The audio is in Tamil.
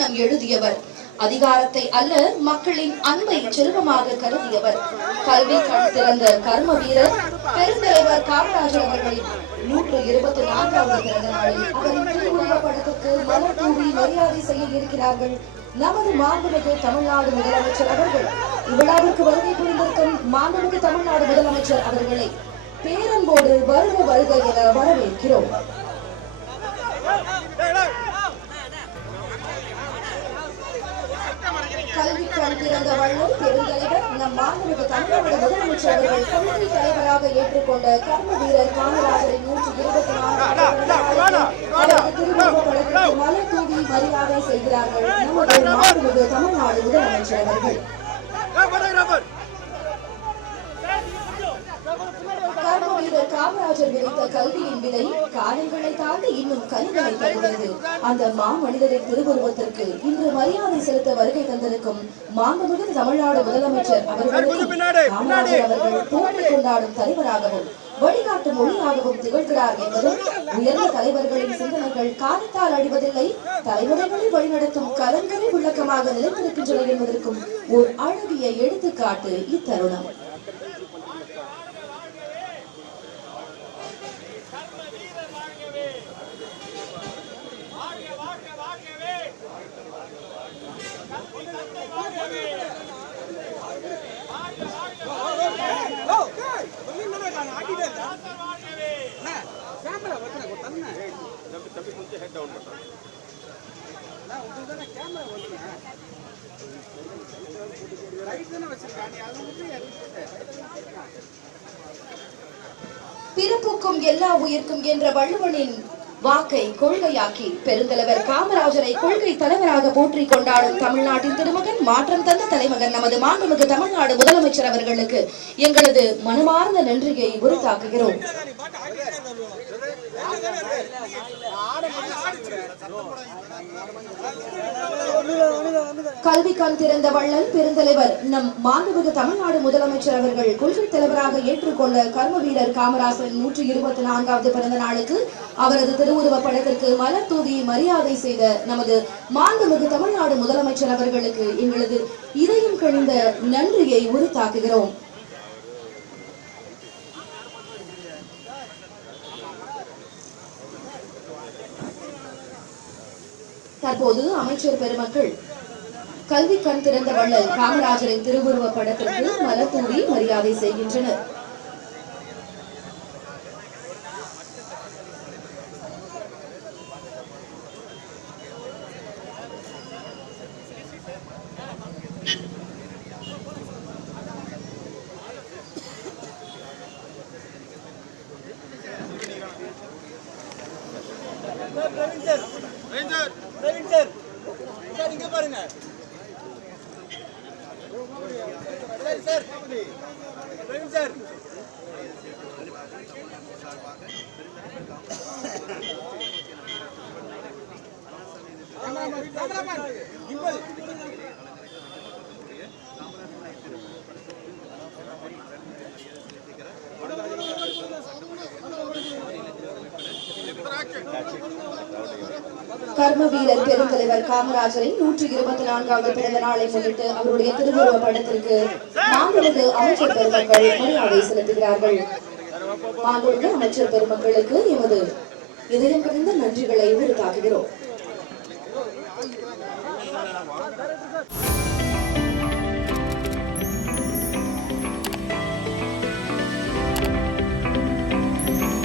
இலக்கணம் எழுதியவர். அதிகாரத்தை அல்ல மக்களின் அன்பை செல்வமாக கருதியவர். கல்வி கண் திறந்த கர்ம வீரர் பெருந்தலைவர் காமராஜர் அவர்களின் 124வது பிறந்த நாளில் அவரின் திருவுருவப் படத்துக்கு மலர் தூவி மரியாதை செய்ய இருக்கிறார்கள் நமது மாண்புமிகு தமிழ்நாடு முதலமைச்சர் அவர்கள். இவ்விழாவிற்கு வருகை புரிந்திருக்கும் மாண்புமிகு தமிழ்நாடு முதலமைச்சர் அவர்களை பேரன்போடு வருக வருக என வரவேற்கிறோம். கல்வி கண் திறந்த வள்ளல் பெருந்தலைவர் நம் மாண்புமிகு தமிழ்நாடு முதலமைச்சர் அவர்கள் கொள்கை தலைவராக ஏற்றுக்கொண்ட கர்ம வீரர் காமராஜரின் 124வது திருவுருவப் படத்திற்கு மலர் தூவி மரியாதை செய்கிறார்கள் நமது மாண்புமிகு தமிழ்நாடு முதலமைச்சர் அவர்கள். கர்ம வீரர் காமராஜர் விதைத்த கல்வியின் விதை காலங்களை தாண்டி இன்னும் கனிகளை தருகிறது. அந்த மாமனிதரின் திருவுருவத்திற்கு இன்று மரியாதை செலுத்த வருகை தந்திருக்கும் மாண்புமிகு தமிழ்நாடு முதலமைச்சர் அவர்களுக்கு காமராஜர் அவர்கள் போற்றி கொண்டாடும் தலைவராகவும் வழிகாட்டும் மொழியாகவும் திகழ்கிறார் என்பதும் உயர்ந்த தலைவர்களின் சிந்தனைகள் காலத்தால் அழிவதில்லை, தலைமுறைகளை வழிநடத்தும் கலங்கரை விளக்கமாக நிலைத்திருக்கின்றன என்பதற்கும் ஓர் அழகிய எடுத்துக்காட்டு இத்தருணம். பிறப்புக்கும் எல்லா உயிர்க்கும் என்ற வள்ளுவனின் வாக்கை கொள்கையாக்கி பெருந்தலைவர் காமராஜரை கொள்கை தலைவராக போற்றி கொண்டாடும் தமிழ்நாட்டின் திருமகன் மாற்றம் தந்த தலைமகன் நமது மாண்புமிகு தமிழ்நாடு முதலமைச்சர் அவர்களுக்கு எங்களது மனமார்ந்த நன்றியை உரித்தாக்குகிறோம். கல்வி கண் திறந்த வள்ளல் பெருந்தலைவர் நம் மாண்புமிகு தமிழ்நாடு முதலமைச்சர் அவர்கள் கொள்கை தலைவராக ஏற்றுக்கொண்ட கர்ம வீரர் காமராஜரின் 124வது பிறந்த நாளுக்கு அவரது திருவுருவப் படத்திற்கு மலர் தூவி மரியாதை செய்த நமது மாண்புமிகு தமிழ்நாடு முதலமைச்சர் அவர்களுக்கு எங்களது இதயம் கழிந்த நன்றியை உரித்தாக்குகிறோம். தற்போது அமைச்சர் பெருமக்கள் கல்வி கண் திறந்த வள்ளல் காமராஜரின் திருவுருவப் படத்திற்கு மலர் தூவி மரியாதை செய்கின்றனர். கர்ம வீரர் பெருந்தலைவர் காமராஜரின் 124வது பிறந்த நாளை முன்னிட்டு அவருடைய திருவுருவப் படத்திற்கு மாண்புமிகு அமைச்சர் பெருமக்கள் மரியாதை செலுத்துகிறார்கள். மாண்புமிகு அமைச்சர் பெருமக்களுக்கு எமது இதயம் கனிந்த நன்றிகளை உரித்தாக்குகிறோம்.